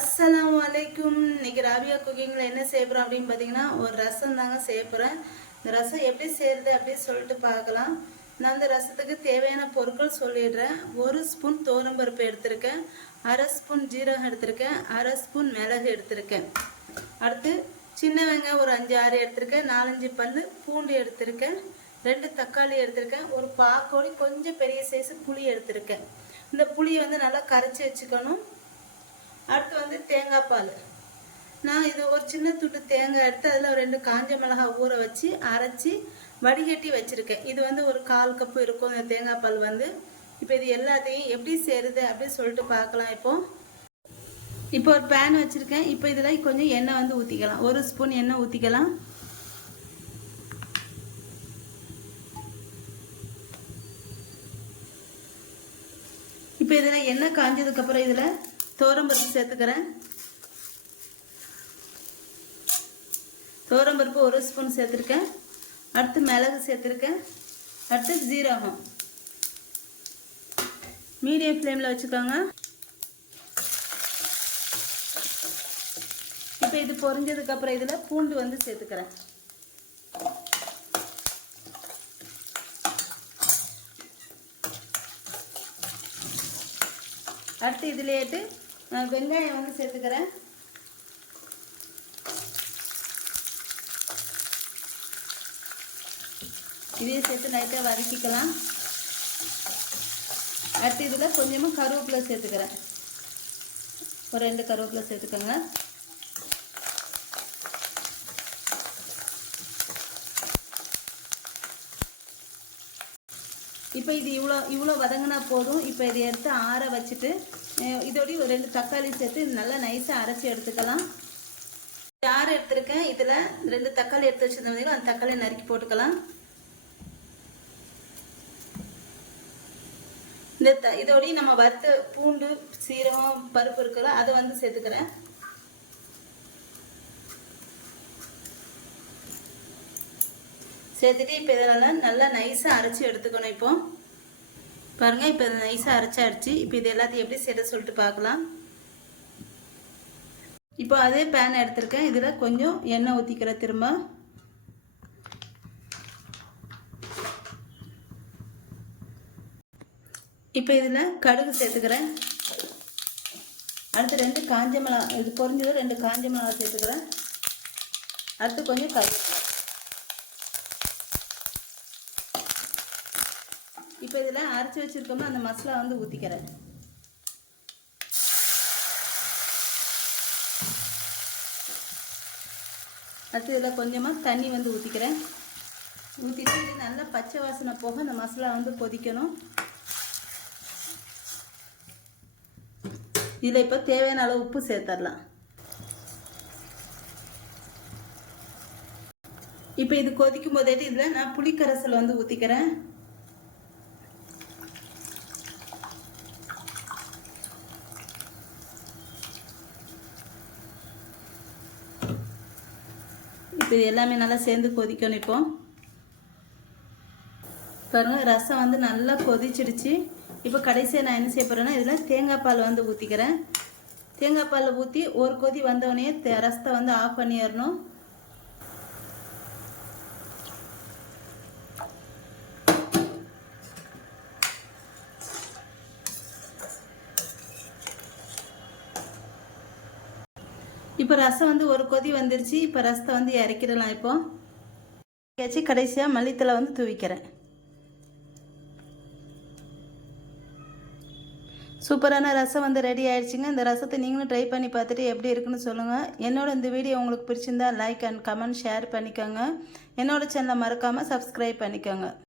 அஸ்ஸலாமு வலைக்கும் இன்னைக்கு ராபியா குக்கிங்கில் என்ன செய்ய போகிறோம் அப்படின்னு பார்த்தீங்கன்னா ஒரு ரசம் தாங்க செய்ய போகிறேன் இந்த ரசம் எப்படி செய்கிறது அப்படின்னு சொல்லிட்டு பார்க்கலாம். நான் அந்த ரசத்துக்கு தேவையான பொருட்கள் சொல்லிடுறேன். ஒரு ஸ்பூன் தோரம்பருப்பு எடுத்திருக்கேன். அரை ஸ்பூன் ஜீரகம் எடுத்திருக்கேன். அரை ஸ்பூன் மிளகு எடுத்திருக்கேன். அடுத்து சின்ன வெங்காயம் ஒரு அஞ்சு ஆறு எடுத்திருக்கேன். நாலஞ்சு பல் பூண்டு எடுத்திருக்கேன். ரெண்டு தக்காளி எடுத்திருக்கேன். ஒரு பாக்கோடி கொஞ்சம் பெரிய சைஸ் புளி எடுத்திருக்கேன். இந்த புளியை வந்து நல்லா கரைச்சி வச்சுக்கணும். அடுத்து வந்து தேங்காய் பால். நான் இது ஒரு சின்ன துண்டு தேங்காய் எடுத்து அதில் ரெண்டு காஞ்ச மிளகாய் ஊற வச்சு அரைச்சி வடிகட்டி வச்சுருக்கேன். இது வந்து ஒரு கால் கப்பு இருக்கும். இந்த தேங்காய் பால் வந்து இப்போ இது எல்லாத்தையும் எப்படி சேருது அப்படின்னு சொல்லிட்டு பார்க்கலாம் இப்போ. இப்போ ஒரு பேன் வச்சுருக்கேன். இப்போ இதில் கொஞ்சம் எண்ணெய் வந்து ஊற்றிக்கலாம் ஒரு ஸ்பூன் எண்ணெய் ஊற்றிக்கலாம் இப்போ இதில் எண்ணெய் காஞ்சதுக்கப்புறம் இதில் தோரம்பருப்பு சேர்த்துக்கிறேன். தோரம்பருப்பு ஒரு ஸ்பூன் சேர்த்துருக்கேன். அடுத்து மிளகு சேர்த்துருக்கேன். அடுத்து ஜீரகம். மீடியம் ஃப்ளேமில் வச்சுக்கோங்க. இப்போ இது பொரிஞ்சதுக்கப்புறம் இதில் பூண்டு வந்து சேர்த்துக்கிறேன். அடுத்து இதுலேட்டு வெங்காயம் வந்து சேர்த்துக்கிறேன். இதையும் சேர்த்து லைட்டாக வதக்கிக்கலாம். அடுத்து இதில் கொஞ்சமாக கருவேப்பிலை சேர்த்துக்கிறேன். ஒரு ரெண்டு கருவேப்பிலை சேர்த்துக்கோங்க. இப்போ இது இவ்வளோ இவ்வளோ வதங்கினா போதும். இப்போ இதை எடுத்து ஆற வச்சுட்டு இதோடய ஒரு ரெண்டு தக்காளி சேர்த்து நல்லா நைஸாக அரைச்சி எடுத்துக்கலாம். ஜார் எடுத்திருக்கேன்? இதில் ரெண்டு தக்காளி எடுத்து வச்சுருந்தீங்களோ அந்த தக்காளி நறுக்கி போட்டுக்கலாம். இந்த த இதோடய நம்ம வறுத்த பூண்டு சீரகம் பருப்பு இருக்குல்ல அதை வந்து சேர்த்துக்கிறேன். சேர்த்துட்டு இப்போ இதெல்லாம் நல்லா நைஸாக அரைச்சி எடுத்துக்கணும் இப்போது பாருங்கள் இப்போ இதை நைஸாக அரைச்சி இப்போ இது எல்லாத்தையும் எப்படி செய்ய சொல்லிட்டு பார்க்கலாம். இப்போ அதே பேன் எடுத்திருக்கேன். இதில் கொஞ்சம் எண்ணெய் ஊற்றிக்கிற திரும்ப. இப்போ இதில் கடுகு சேர்த்துக்கிறேன். அடுத்து ரெண்டு காஞ்ச மிளகா இது பொரிஞ்சது ரெண்டு காஞ்ச மிளகா சேர்த்துக்கிறேன். அடுத்து கொஞ்சம் கருவேப்பிலை. இப்போ இதில் அரைச்சி வச்சுருக்கோமோ அந்த மசாலா வந்து ஊற்றிக்கிறேன் அடுத்து இதில் கொஞ்சமாக தண்ணி வந்து ஊற்றிக்கிறேன் ஊற்றிட்டு இது நல்லா பச்சை வாசனை போக அந்த மசாலா வந்து கொதிக்கணும். இதில் இப்போ தேவையான அளவு உப்பு சேர்த்துடலாம் இப்போ இது கொதிக்கும் போதேட்டு இதில் நான் புளிக்கரைசல் வந்து ஊற்றிக்கிறேன் இது எல்லாமே நல்லா சேர்ந்து கொதிக்கணும் இப்போ. பாருங்கள் ரசம் வந்து நல்லா கொதிச்சிடுச்சு. இப்போ கடைசியாக நான் என்ன செய்ய போகிறேன்னா இதில் தேங்காய் பால் வந்து ஊற்றிக்கிறேன் தேங்காய் பால் ஊற்றி ஒரு கொதி வந்தோடனே ரசத்தை வந்து ஆஃப் பண்ணிடணும். இப்போ ரசம் வந்து ஒரு கொதி வந்துருச்சு. இப்போ ரசத்தை வந்து இறக்கிடலாம் இப்போ. வச்சு கடைசியாக மல்லித்தலை வந்து தூவிக்கிறேன். சூப்பரான ரசம் வந்து ரெடி ஆயிடுச்சுங்க. இந்த ரசத்தை நீங்களும் ட்ரை பண்ணி பார்த்துட்டு எப்படி இருக்குன்னு சொல்லுங்கள் என்னோட இந்த வீடியோ உங்களுக்கு பிடிச்சிருந்தா லைக் அண்ட் கமெண்ட் ஷேர் பண்ணிக்கோங்க. என்னோட சேனலை மறக்காமல் சப்ஸ்கிரைப் பண்ணிக்கோங்க.